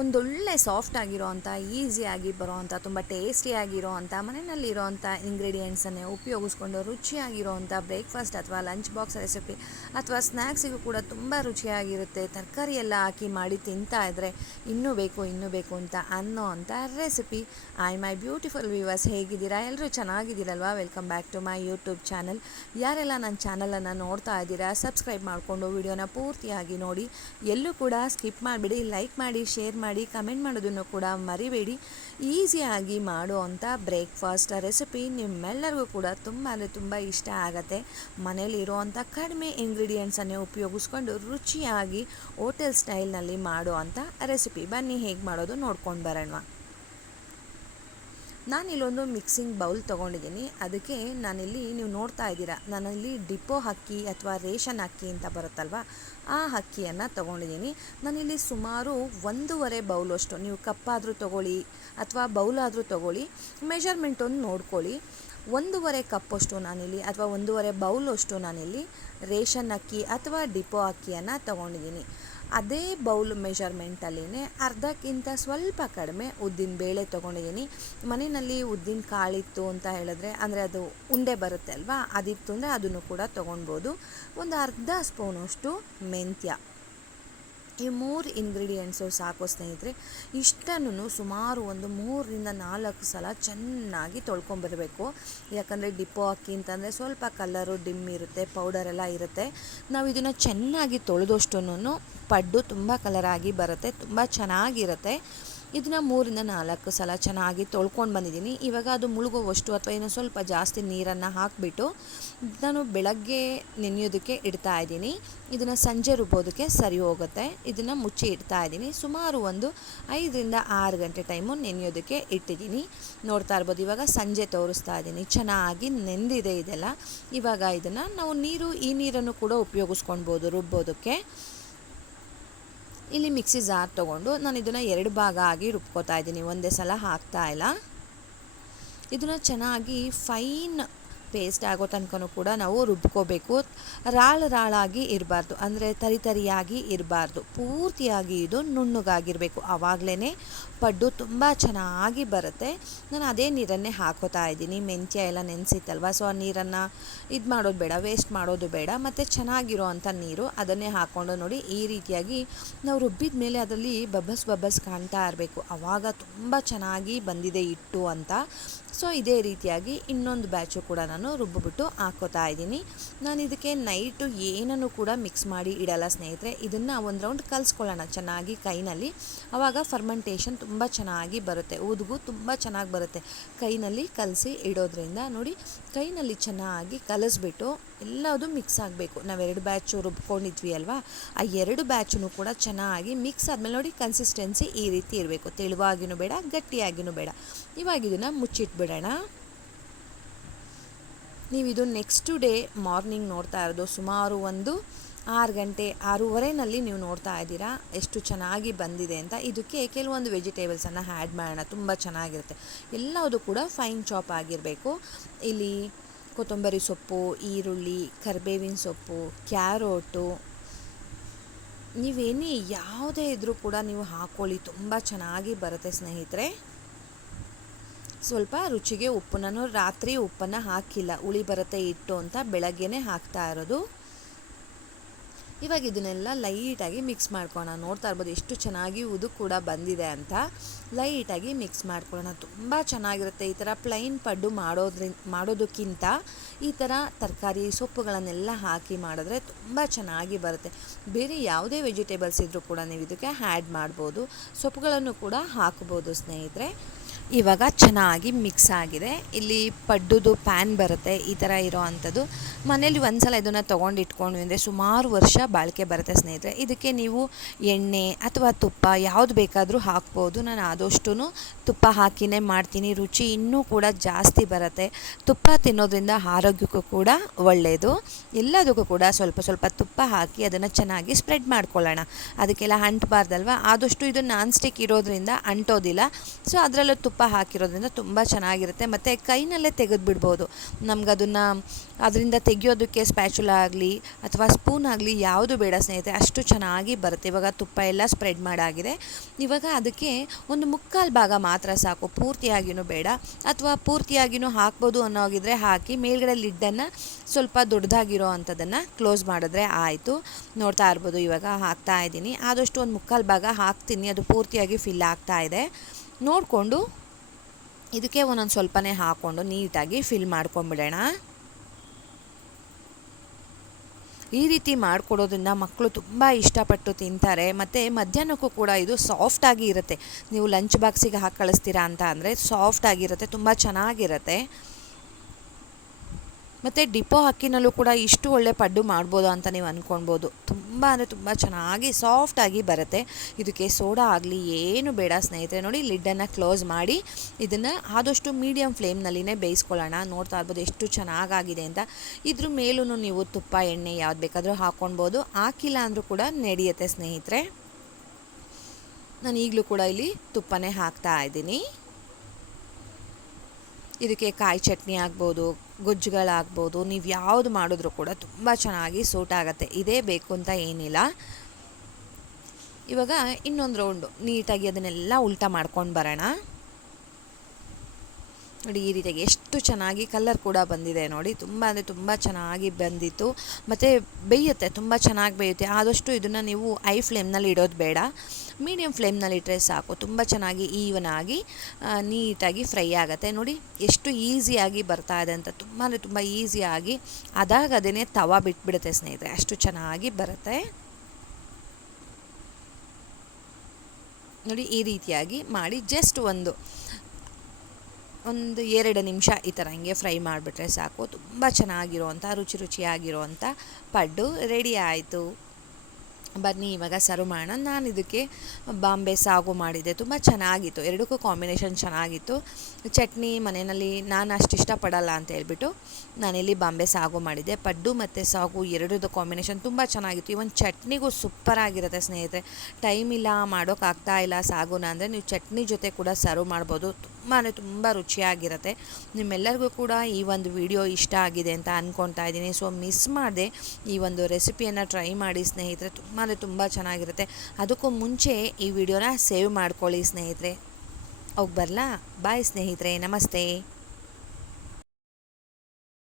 ಒಂದೊಳ್ಳೆ ಸಾಫ್ಟ್ ಆಗಿರೋ ಅಂಥ ಈಸಿಯಾಗಿ ಬರೋ ಅಂಥ ತುಂಬ ಟೇಸ್ಟಿಯಾಗಿರೋ ಅಂಥ ಮನೆಯಲ್ಲಿರೋ ಅಂಥ ಇಂಗ್ರೀಡಿಯೆಂಟ್ಸನ್ನೇ ಉಪಯೋಗಿಸ್ಕೊಂಡು ರುಚಿಯಾಗಿರೋ ಅಂಥ ಬ್ರೇಕ್ಫಾಸ್ಟ್ ಅಥವಾ ಲಂಚ್ ಬಾಕ್ಸ್ ರೆಸಿಪಿ ಅಥವಾ ಸ್ನ್ಯಾಕ್ಸಿಗೂ ಕೂಡ ತುಂಬ ರುಚಿಯಾಗಿರುತ್ತೆ. ತರಕಾರಿ ಎಲ್ಲ ಹಾಕಿ ಮಾಡಿ ತಿಂತಾ ಇದ್ದರೆ ಇನ್ನೂ ಬೇಕು ಇನ್ನೂ ಬೇಕು ಅಂತ ಅನ್ನೋ ಅಂಥ recipe hi my beautiful viewers ಹೇಗಿದ್ದೀರಾ? ಎಲ್ಲರೂ ಚೆನ್ನಾಗಿದ್ದೀರಲ್ವಾ? Welcome back to my YouTube channel ಯಾರೆಲ್ಲ ನನ್ನ ಚಾನಲನ್ನು ನೋಡ್ತಾ ಇದ್ದೀರಾ ಸಬ್ಸ್ಕ್ರೈಬ್ ಮಾಡಿಕೊಂಡು ವಿಡಿಯೋನ ಪೂರ್ತಿಯಾಗಿ ನೋಡಿ. ಎಲ್ಲೂ ಕೂಡ ಸ್ಕಿಪ್ ಮಾಡಿಬಿಡಿ ಲೈಕ್ ಮಾಡಿ ಶೇರ್ ಮಾಡಿ. ಕಮೆಂಟ್ ಮಾಡೋದನ್ನು ಕೂಡ ಮರಿಬೇಡಿ. ಈಸಿಯಾಗಿ ಮಾಡುವಂಥ ಬ್ರೇಕ್ಫಾಸ್ಟ್ ರೆಸಿಪಿ ನಿಮ್ಮೆಲ್ಲರಿಗೂ ಕೂಡ ತುಂಬ ಅಂದರೆ ತುಂಬ ಇಷ್ಟ ಆಗುತ್ತೆ. ಮನೇಲಿರುವಂಥ ಕಡಿಮೆ ಇಂಗ್ರೀಡಿಯೆಂಟ್ಸನ್ನೇ ಉಪಯೋಗಿಸ್ಕೊಂಡು ರುಚಿಯಾಗಿ ಹೋಟೆಲ್ ಸ್ಟೈಲ್ನಲ್ಲಿ ಮಾಡುವಂಥ ರೆಸಿಪಿ. ಬನ್ನಿ ಹೇಗೆ ಮಾಡೋದು ನೋಡ್ಕೊಂಡು ಬರೋಣ. ನಾನಿಲ್ಲೊಂದು ಮಿಕ್ಸಿಂಗ್ ಬೌಲ್ ತೊಗೊಂಡಿದ್ದೀನಿ. ಅದಕ್ಕೆ ನಾನಿಲ್ಲಿ ನೀವು ನೋಡ್ತಾ ಇದ್ದೀರಾ, ನಾನಲ್ಲಿ ಡಿಪೋ ಅಕ್ಕಿ ಅಥವಾ ರೇಷನ್ ಅಕ್ಕಿ ಅಂತ ಬರುತ್ತಲ್ವ, ಆ ಅಕ್ಕಿಯನ್ನು ತೊಗೊಂಡಿದ್ದೀನಿ. ನಾನಿಲ್ಲಿ ಸುಮಾರು ಒಂದೂವರೆ ಬೌಲಷ್ಟು ನೀವು ಕಪ್ಪಾದರೂ ತೊಗೊಳ್ಳಿ ಅಥವಾ ಬೌಲಾದರೂ ತೊಗೊಳ್ಳಿ ಮೆಷರ್ಮೆಂಟ್ ಒಂದು ನೋಡ್ಕೊಳ್ಳಿ. ಒಂದೂವರೆ ಕಪ್ಪಷ್ಟು ನಾನಿಲ್ಲಿ, ಅಥವಾ ಒಂದೂವರೆ ಬೌಲಷ್ಟು ನಾನಿಲ್ಲಿ ರೇಷನ್ ಅಕ್ಕಿ ಅಥವಾ ಡಿಪೋ ಅಕ್ಕಿಯನ್ನು ತೊಗೊಂಡಿದ್ದೀನಿ. ಅದೇ ಬೌಲ್ ಮೆಷರ್ಮೆಂಟಲ್ಲಿನೇ ಅರ್ಧಕ್ಕಿಂತ ಸ್ವಲ್ಪ ಕಡಿಮೆ ಉದ್ದಿನ ಬೇಳೆ ತೊಗೊಂಡಿದ್ದೀನಿ. ಮನೆಯಲ್ಲಿ ಉದ್ದಿನ ಕಾಳಿತ್ತು ಅಂತ ಹೇಳಿದ್ರೆ ಅಂದರೆ ಅದು ಉಂಡೆ ಬರುತ್ತೆ ಅಲ್ವಾ? ಅದಿತ್ತು ಅಂದರೆ ಅದನ್ನು ಕೂಡ ತೊಗೊಳ್ಬೋದು ಒಂದು ಅರ್ಧ ಸ್ಪೂನಷ್ಟು ಮೆಂತ್ಯ. ಈ ಮೂರು ಇಂಗ್ರೀಡಿಯೆಂಟ್ಸು ಸಾಕು ಸ್ನೇಹಿತರೆ ಇಷ್ಟನ್ನು ಸುಮಾರು ಒಂದು ಮೂರರಿಂದ ನಾಲ್ಕು ಸಲ ಚೆನ್ನಾಗಿ ತೊಳ್ಕೊಂಬರಬೇಕು. ಯಾಕಂದರೆ ಡಿಪೋ ಅಕ್ಕಿ ಅಂತಂದರೆ ಸ್ವಲ್ಪ ಕಲ್ಲರು ಡಿಮ್ ಇರುತ್ತೆ ಪೌಡರ್ ಎಲ್ಲ ಇರುತ್ತೆ. ನಾವು ಇದನ್ನು ಚೆನ್ನಾಗಿ ತೊಳೆದಷ್ಟು ಪಡ್ಡು ತುಂಬ ಕಲರಾಗಿ ಬರುತ್ತೆ, ತುಂಬ ಚೆನ್ನಾಗಿರುತ್ತೆ. ಇದನ್ನು ಮೂರಿಂದ ನಾಲ್ಕು ಸಲ ಚೆನ್ನಾಗಿ ತೊಳ್ಕೊಂಡು ಬಂದಿದ್ದೀನಿ. ಇವಾಗ ಅದು ಮುಳುಗುವಷ್ಟು ಅಥವಾ ಇನ್ನೂ ಸ್ವಲ್ಪ ಜಾಸ್ತಿ ನೀರನ್ನು ಹಾಕಿಬಿಟ್ಟು ನಾನು ಬೆಳಗ್ಗೆ ನೆನೆಯೋದಕ್ಕೆ ಇಡ್ತಾ ಇದ್ದೀನಿ. ಇದನ್ನು ಸಂಜೆ ರುಬ್ಬೋದಕ್ಕೆ ಸರಿ ಹೋಗುತ್ತೆ. ಇದನ್ನು ಮುಚ್ಚಿ ಇಡ್ತಾ ಇದ್ದೀನಿ. ಸುಮಾರು ಒಂದು ಐದರಿಂದ ಆರು ಗಂಟೆ ಟೈಮು ನೆನೆಯೋದಕ್ಕೆ ಇಟ್ಟಿದ್ದೀನಿ. ನೋಡ್ತಾ ಇರ್ಬೋದು, ಇವಾಗ ಸಂಜೆ ತೋರಿಸ್ತಾ ಇದ್ದೀನಿ. ಚೆನ್ನಾಗಿ ನೆಂದಿದೆ ಇದೆಲ್ಲ. ಇವಾಗ ಇದನ್ನು ನಾವು ನೀರು, ಈ ನೀರನ್ನು ಕೂಡ ಉಪಯೋಗಿಸ್ಕೊಳ್ಬೋದು ರುಬ್ಬೋದಕ್ಕೆ. ಇಲ್ಲಿ ಮಿಕ್ಸಿ ಜಾರ್ ತೊಗೊಂಡು ನಾನು ಇದನ್ನು ಎರಡು ಭಾಗ ಆಗಿ ರುಬ್ಕೋತಾ ಇದ್ದೀನಿ. ಒಂದೇ ಸಲ ಹಾಕ್ತಾ ಇಲ್ಲ. ಇದನ್ನು ಚೆನ್ನಾಗಿ ಫೈನ್ ಪೇಸ್ಟ್ ಆಗೋ ತನಕನೂ ಕೂಡ ನಾವು ರುಬ್ಕೋಬೇಕು. ರಾಳು ರಾಳಾಗಿ ಇರಬಾರ್ದು, ಅಂದರೆ ತರಿ ತರಿಯಾಗಿ ಇರಬಾರ್ದು. ಪೂರ್ತಿಯಾಗಿ ಇದು ನುಣ್ಣಗಾಗಿರಬೇಕು. ಆವಾಗಲೇ ಪಡ್ಡು ತುಂಬ ಚೆನ್ನಾಗಿ ಬರುತ್ತೆ. ನಾನು ಅದೇ ನೀರನ್ನೇ ಹಾಕೋತಾ ಇದ್ದೀನಿ. ಮೆಂತ್ಯ ಎಲ್ಲ ನೆನೆಸಿತ್ತಲ್ವ? ಸೊ ಆ ನೀರನ್ನು ಇದು ಮಾಡೋದು ಬೇಡ ವೇಸ್ಟ್ ಮಾಡೋದು ಬೇಡ. ಮತ್ತು ಚೆನ್ನಾಗಿರೋ ಅಂಥ ನೀರು ಅದನ್ನೇ ಹಾಕ್ಕೊಂಡು ನೋಡಿ ಈ ರೀತಿಯಾಗಿ ನಾವು ರುಬ್ಬಿದ ಮೇಲೆ ಅದರಲ್ಲಿ ಬಬ್ಬಸ್ ಬಬ್ಬಸ್ ಕಾಣ್ತಾ ಇರಬೇಕು. ಆವಾಗ ತುಂಬ ಚೆನ್ನಾಗಿ ಬಂದಿದೆ ಇಟ್ಟು ಅಂತ. ಸೊ ಇದೇ ರೀತಿಯಾಗಿ ಇನ್ನೊಂದು ಬ್ಯಾಚು ಕೂಡ ನಾನು ರುಬ್ಬಿಬಿಟ್ಟು ಹಾಕೋತಾ ಇದ್ದೀನಿ. ನಾನು ಇದಕ್ಕೆ ನೈಟು ಏನನ್ನು ಕೂಡ ಮಿಕ್ಸ್ ಮಾಡಿ ಇಡಲ್ಲ ಸ್ನೇಹಿತರೆ. ಇದನ್ನು ಒಂದು ರೌಂಡ್ ಕಲಿಸ್ಕೊಳ್ಳೋಣ ಚೆನ್ನಾಗಿ ಕೈನಲ್ಲಿ. ಆವಾಗ ಫರ್ಮೆಂಟೇಷನ್ ತುಂಬ ಚೆನ್ನಾಗಿ ಬರುತ್ತೆ. ಊದುಗು ತುಂಬ ಚೆನ್ನಾಗಿ ಬರುತ್ತೆ. ಕೈನಲ್ಲಿ ಕಲಸಿ ಇಡೋದ್ರಿಂದ ನೋಡಿ, ಕೈನಲ್ಲಿ ಚೆನ್ನಾಗಿ ಕಲಿಸ್ಬಿಟ್ಟು ಎಲ್ಲದು ಮಿಕ್ಸ್ ಆಗಬೇಕು. ನಾವು ಎರಡು ಬ್ಯಾಚು ರುಬ್ಕೊಂಡಿದ್ವಿ ಅಲ್ವಾ? ಆ ಎರಡು ಬ್ಯಾಚನ್ನು ಕೂಡ ಚೆನ್ನಾಗಿ ಮಿಕ್ಸ್ ಆದಮೇಲೆ ನೋಡಿ ಕನ್ಸಿಸ್ಟೆನ್ಸಿ ಈ ರೀತಿ ಇರಬೇಕು. ತೆಳುವಾಗಿನೂ ಬೇಡ, ಗಟ್ಟಿಯಾಗಿನೂ ಬೇಡ. ಇವಾಗ ಇದನ್ನು ಮುಚ್ಚಿಟ್ಬಿಡೋಣ. ನೀವು ಇದು ನೆಕ್ಸ್ಟ್ ಡೇ ಮಾರ್ನಿಂಗ್ ನೋಡ್ತಾ ಇರೋದು. ಸುಮಾರು ಒಂದು ಆರು ಗಂಟೆ, ಆರೂವರೆನಲ್ಲಿ ನೀವು ನೋಡ್ತಾ ಇದ್ದೀರಾ. ಎಷ್ಟು ಚೆನ್ನಾಗಿ ಬಂದಿದೆ ಅಂತ. ಇದಕ್ಕೆ ಕೆಲವೊಂದು ವೆಜಿಟೇಬಲ್ಸನ್ನು ಆ್ಯಡ್ ಮಾಡೋಣ. ತುಂಬ ಚೆನ್ನಾಗಿರುತ್ತೆ. ಎಲ್ಲವುದು ಕೂಡ ಫೈನ್ ಚಾಪ್ ಆಗಿರಬೇಕು. ಇಲ್ಲಿ ಕೊತ್ತಂಬರಿ ಸೊಪ್ಪು, ಈರುಳ್ಳಿ, ಕರಿಬೇವಿನ ಸೊಪ್ಪು ಕ್ಯಾರೋಟು ನೀವೇನೇ ಯಾವುದೇ ಇದ್ದರೂ ಕೂಡ ನೀವು ಹಾಕ್ಕೊಳ್ಳಿ ತುಂಬ ಚೆನ್ನಾಗಿ ಬರುತ್ತೆ ಸ್ನೇಹಿತರೆ. ಸ್ವಲ್ಪ ರುಚಿಗೆ ಉಪ್ಪು ರಾತ್ರಿ ಉಪ್ಪನ್ನು ಹಾಕಿಲ್ಲ. ಉಳಿ ಬರುತ್ತೆ ಇಟ್ಟು ಅಂತ ಬೆಳಗ್ಗೆನೇ ಹಾಕ್ತಾ ಇರೋದು. ಇವಾಗ ಇದನ್ನೆಲ್ಲ ಲೈಟಾಗಿ ಮಿಕ್ಸ್ ಮಾಡ್ಕೊಳ್ಳೋಣ. ನೋಡ್ತಾ ಇರ್ಬೋದು ಎಷ್ಟು ಚೆನ್ನಾಗಿ ಉದು ಕೂಡ ಬಂದಿದೆ ಅಂತ. ಲೈಟಾಗಿ ಮಿಕ್ಸ್ ಮಾಡ್ಕೊಳ್ಳೋಣ. ತುಂಬ ಚೆನ್ನಾಗಿರುತ್ತೆ ಈ ಥರ ಪ್ಲೈನ್ ಪಡ್ಡು ಮಾಡೋದ್ರಿಂದ ಮಾಡೋದಕ್ಕಿಂತ ಈ ಥರ ತರಕಾರಿ ಸೊಪ್ಪುಗಳನ್ನೆಲ್ಲ ಹಾಕಿ ಮಾಡಿದ್ರೆ ತುಂಬ ಚೆನ್ನಾಗಿ ಬರುತ್ತೆ. ಬೇರೆ ಯಾವುದೇ ವೆಜಿಟೇಬಲ್ಸ್ ಇದ್ದರೂ ಕೂಡ ನೀವು ಇದಕ್ಕೆ ಆ್ಯಡ್ ಮಾಡ್ಬೋದು. ಸೊಪ್ಪುಗಳನ್ನು ಕೂಡ ಹಾಕ್ಬೋದು ಸ್ನೇಹಿತರೆ. ಇವಾಗ ಚೆನ್ನಾಗಿ ಮಿಕ್ಸ್ ಆಗಿದೆ. ಇಲ್ಲಿ ಪಡ್ಡುದು ಪ್ಯಾನ್ ಬರುತ್ತೆ, ಈ ಥರ ಇರೋ ಅಂಥದ್ದು. ಮನೇಲಿ ಒಂದು ಸಲ ಇದನ್ನು ತೊಗೊಂಡು ಇಟ್ಕೊಂಡ್ವಿ ಅಂದರೆ ಸುಮಾರು ವರ್ಷ ಬಾಳಿಕೆ ಬರುತ್ತೆ ಸ್ನೇಹಿತರೆ. ಇದಕ್ಕೆ ನೀವು ಎಣ್ಣೆ ಅಥವಾ ತುಪ್ಪ ಯಾವುದು ಬೇಕಾದರೂ ಹಾಕ್ಬೋದು. ನಾನು ಆದಷ್ಟು ತುಪ್ಪ ಹಾಕಿನೇ ಮಾಡ್ತೀನಿ. ರುಚಿ ಇನ್ನೂ ಕೂಡ ಜಾಸ್ತಿ ಬರುತ್ತೆ. ತುಪ್ಪ ತಿನ್ನೋದ್ರಿಂದ ಆರೋಗ್ಯಕ್ಕೂ ಕೂಡ ಒಳ್ಳೆಯದು ಎಲ್ಲದಕ್ಕೂ ಕೂಡ ಸ್ವಲ್ಪ ಸ್ವಲ್ಪ ತುಪ್ಪ ಹಾಕಿ ಅದನ್ನು ಚೆನ್ನಾಗಿ ಸ್ಪ್ರೆಡ್ ಮಾಡ್ಕೊಳ್ಳೋಣ. ಅದಕ್ಕೆಲ್ಲ ಅಂಟಬಾರ್ದಲ್ವ? ಆದಷ್ಟು ಇದು ನಾನ್ ಸ್ಟಿಕ್ ಇರೋದ್ರಿಂದ ಅಂಟೋದಿಲ್ಲ. ಸೊ ಅದರಲ್ಲೂ ತುಪ್ಪ ತುಪ್ಪ ಹಾಕಿರೋದ್ರಿಂದ ತುಂಬ ಚೆನ್ನಾಗಿರುತ್ತೆ. ಮತ್ತು ಕೈನಲ್ಲೇ ತೆಗೆದು ಬಿಡ್ಬೋದು ನಮ್ಗದನ್ನು ಅದರಿಂದ ತೆಗಿಯೋದಕ್ಕೆ ಸ್ಪ್ಯಾಚುಲ ಆಗಲಿ ಅಥವಾ ಸ್ಪೂನ್ ಆಗಲಿ ಯಾವುದು ಬೇಡ ಸ್ನೇಹಿತರೆ, ಅಷ್ಟು ಚೆನ್ನಾಗಿ ಬರುತ್ತೆ. ಇವಾಗ ತುಪ್ಪ ಎಲ್ಲ ಸ್ಪ್ರೆಡ್ ಮಾಡಾಗಿದೆ. ಇವಾಗ ಅದಕ್ಕೆ ಒಂದು ಮುಕ್ಕಾಲು ಭಾಗ ಮಾತ್ರ ಸಾಕು. ಪೂರ್ತಿಯಾಗಿಯೂ ಬೇಡ. ಅಥವಾ ಪೂರ್ತಿಯಾಗಿಯೂ ಹಾಕ್ಬೋದು ಅನ್ನೋಗಿದ್ರೆ ಹಾಕಿ ಮೇಲ್ಗಡೆ ಲಿಡ್ಡನ್ನು ಸ್ವಲ್ಪ ದೊಡ್ಡದಾಗಿರೋ ಅಂಥದ್ದನ್ನು ಕ್ಲೋಸ್ ಮಾಡಿದ್ರೆ ಆಯಿತು. ನೋಡ್ತಾ ಇರ್ಬೋದು ಇವಾಗ ಹಾಕ್ತಾ ಇದ್ದೀನಿ. ಆದಷ್ಟು ಒಂದು ಮುಕ್ಕಾಲು ಭಾಗ ಹಾಕ್ತೀನಿ. ಅದು ಪೂರ್ತಿಯಾಗಿ ಫಿಲ್ ಆಗ್ತಾ ಇದೆ. ನೋಡಿಕೊಂಡು ಇದಕ್ಕೆ ಒಂದೊಂದು ಸ್ವಲ್ಪನೇ ಹಾಕ್ಕೊಂಡು ನೀಟಾಗಿ ಫಿಲ್ ಮಾಡ್ಕೊಂಬಿಡೋಣ. ಈ ರೀತಿ ಮಾಡಿಕೊಡೋದ್ರಿಂದ ಮಕ್ಕಳು ತುಂಬ ಇಷ್ಟಪಟ್ಟು ತಿಂತಾರೆ. ಮತ್ತು ಮಧ್ಯಾಹ್ನಕ್ಕೂ ಕೂಡ ಇದು ಸಾಫ್ಟಾಗಿ ಇರುತ್ತೆ. ನೀವು ಲಂಚ್ ಬಾಕ್ಸಿಗೆ ಹಾಕಿ ಕಳಿಸ್ತೀರಾ ಅಂತ ಅಂದರೆ ಸಾಫ್ಟಾಗಿರುತ್ತೆ ತುಂಬ ಚೆನ್ನಾಗಿರುತ್ತೆ. ಮತ್ತು ಡಿಪೋ ಅಕ್ಕಿನಲ್ಲೂ ಕೂಡ ಇಷ್ಟು ಒಳ್ಳೆ ಪಡ್ಡು ಮಾಡ್ಬೋದು ಅಂತ ನೀವು ಅಂದ್ಕೊಳ್ಬೋದು ತುಂಬ ಅಂದರೆ ತುಂಬ ಚೆನ್ನಾಗಿ ಸಾಫ್ಟಾಗಿ ಬರುತ್ತೆ. ಇದಕ್ಕೆ ಸೋಡಾ ಆಗಲಿ, ಏನು ಬೇಡ ಸ್ನೇಹಿತರೆ, ನೋಡಿ ಲಿಡ್ಡನ್ನು ಕ್ಲೋಸ್ ಮಾಡಿ ಇದನ್ನು ಆದಷ್ಟು ಮೀಡಿಯಮ್ ಫ್ಲೇಮ್ನಲ್ಲಿನೇ ಬೇಯಿಸ್ಕೊಳ್ಳೋಣ. ನೋಡ್ತಾ ಇರ್ಬೋದು ಎಷ್ಟು ಚೆನ್ನಾಗಾಗಿದೆ ಅಂತ. ಇದ್ರ ಮೇಲೂ ನೀವು ತುಪ್ಪ, ಎಣ್ಣೆ ಯಾವ್ದು ಬೇಕಾದರೂ ಹಾಕ್ಕೊಳ್ಬೋದು ಹಾಕಿಲ್ಲ ಅಂದರೂ ಕೂಡ ನಡೆಯುತ್ತೆ ಸ್ನೇಹಿತರೆ. ನಾನು ಈಗಲೂ ಕೂಡ ಇಲ್ಲಿ ತುಪ್ಪನೇ ಹಾಕ್ತಾ ಇದ್ದೀನಿ. ಇದಕ್ಕೆ ಕಾಯಿ ಚಟ್ನಿ ಆಗ್ಬೋದು, ಗೊಜ್ಜುಗಳಾಗ್ಬೋದು, ನೀವು ಯಾವುದು ಮಾಡಿದ್ರೂ ಕೂಡ ತುಂಬ ಚೆನ್ನಾಗಿ ಸೂಟ್ ಆಗುತ್ತೆ. ಇದೇ ಬೇಕು ಅಂತ ಏನಿಲ್ಲ. ಇವಾಗ ಇನ್ನೊಂದು ರೌಂಡು ನೀಟಾಗಿ ಅದನ್ನೆಲ್ಲ ಉಲ್ಟಾ ಮಾಡ್ಕೊಂಡು ಬರೋಣ. ನೋಡಿ, ಈ ರೀತಿಯಾಗಿ ಎಷ್ಟು ಚೆನ್ನಾಗಿ ಕಲರ್ ಕೂಡ ಬಂದಿದೆ ನೋಡಿ. ತುಂಬ ಅಂದರೆ ತುಂಬ ಚೆನ್ನಾಗಿ ಬಂದಿತ್ತು. ಮತ್ತು ಬೇಯುತ್ತೆ, ತುಂಬ ಚೆನ್ನಾಗಿ ಬೇಯುತ್ತೆ. ಆದಷ್ಟು ಇದನ್ನು ನೀವು ಐ ಫ್ಲೇಮ್ನಲ್ಲಿ ಇಡೋದು ಬೇಡ. ಮೀಡಿಯಂ ಫ್ಲೇಮ್ನಲ್ಲಿ ಇಟ್ಟರೆ ಸಾಕು. ತುಂಬ ಚೆನ್ನಾಗಿ ಈವನ್ ಆಗಿ ನೀಟಾಗಿ ಫ್ರೈ ಆಗುತ್ತೆ. ನೋಡಿ, ಎಷ್ಟು ಈಸಿಯಾಗಿ ಬರ್ತಾ ಇದೆ ಅಂತ. ತುಂಬ ಅಂದರೆ ತುಂಬ ಈಸಿಯಾಗಿ ಅದಾಗ ಅದೇ ತವ ಬಿಟ್ಬಿಡುತ್ತೆ ಸ್ನೇಹಿತರೆ. ಅಷ್ಟು ಚೆನ್ನಾಗಿ ಬರುತ್ತೆ. ನೋಡಿ, ಈ ರೀತಿಯಾಗಿ ಮಾಡಿ ಜಸ್ಟ್ ಒಂದು ಒಂದು ಎರಡು ನಿಮಿಷ ಈ ಥರ ಹಿಂಗೆ ಫ್ರೈ ಮಾಡಿಬಿಟ್ರೆ ಸಾಕು. ತುಂಬ ಚೆನ್ನಾಗಿರುವಂಥ, ರುಚಿ ರುಚಿಯಾಗಿರುವಂಥ ಪಡ್ಡು ರೆಡಿ ಆಯಿತು. ಬನ್ನಿ, ಇವಾಗ ಸರ್ವ್ ಮಾಡೋಣ. ನಾನು ಇದಕ್ಕೆ ಬಾಂಬೆ ಸಾಗು ಮಾಡಿದ್ದೆ. ತುಂಬ ಚೆನ್ನಾಗಿತ್ತು. ಎರಡಕ್ಕೂ ಕಾಂಬಿನೇಷನ್ ಚೆನ್ನಾಗಿತ್ತು. ಚಟ್ನಿ ಮನೆಯಲ್ಲಿ ನಾನು ಅಷ್ಟು ಇಷ್ಟಪಡಲ್ಲ ಅಂತ ಹೇಳ್ಬಿಟ್ಟು ನಾನಿಲ್ಲಿ ಬಾಂಬೆ ಸಾಗು ಮಾಡಿದ್ದೆ. ಪಡ್ಡು ಮತ್ತು ಸಾಗು ಎರಡರದ್ದು ಕಾಂಬಿನೇಷನ್ ತುಂಬ ಚೆನ್ನಾಗಿತ್ತು. ಇವನ್ ಚಟ್ನಿಗೂ ಸೂಪರಾಗಿರುತ್ತೆ ಸ್ನೇಹಿತರೆ. ಟೈಮ್ ಇಲ್ಲ ಮಾಡೋಕ್ಕಾಗ್ತಾ ಇಲ್ಲ ಸಾಗುನ ಅಂದರೆ ನೀವು ಚಟ್ನಿ ಜೊತೆ ಕೂಡ ಸರ್ವ್ ಮಾಡ್ಬೋದು. ತುಂಬ ಅಂದರೆ ತುಂಬ ರುಚಿಯಾಗಿರುತ್ತೆ. ನಿಮ್ಮೆಲ್ಲರಿಗೂ ಕೂಡ ಈ ಒಂದು ವಿಡಿಯೋ ಇಷ್ಟ ಆಗಿದೆ ಅಂತ ಅಂದ್ಕೊತಾ ಇದ್ದೀನಿ. ಸೊ ಮಿಸ್ ಮಾಡಿದೆ ಈ ಒಂದು ರೆಸಿಪಿಯನ್ನು ಟ್ರೈ ಮಾಡಿ ಸ್ನೇಹಿತರೆ. ತುಂಬ ಅಂದರೆ ತುಂಬ ಚೆನ್ನಾಗಿರುತ್ತೆ. ಅದಕ್ಕೂ ಮುಂಚೆ ಈ ವಿಡಿಯೋನ ಸೇವ್ ಮಾಡ್ಕೊಳ್ಳಿ ಸ್ನೇಹಿತರೆ. ಹೋಗಿ ಬರಲಾ? ಬಾಯ್ ಸ್ನೇಹಿತರೆ. ನಮಸ್ತೆ.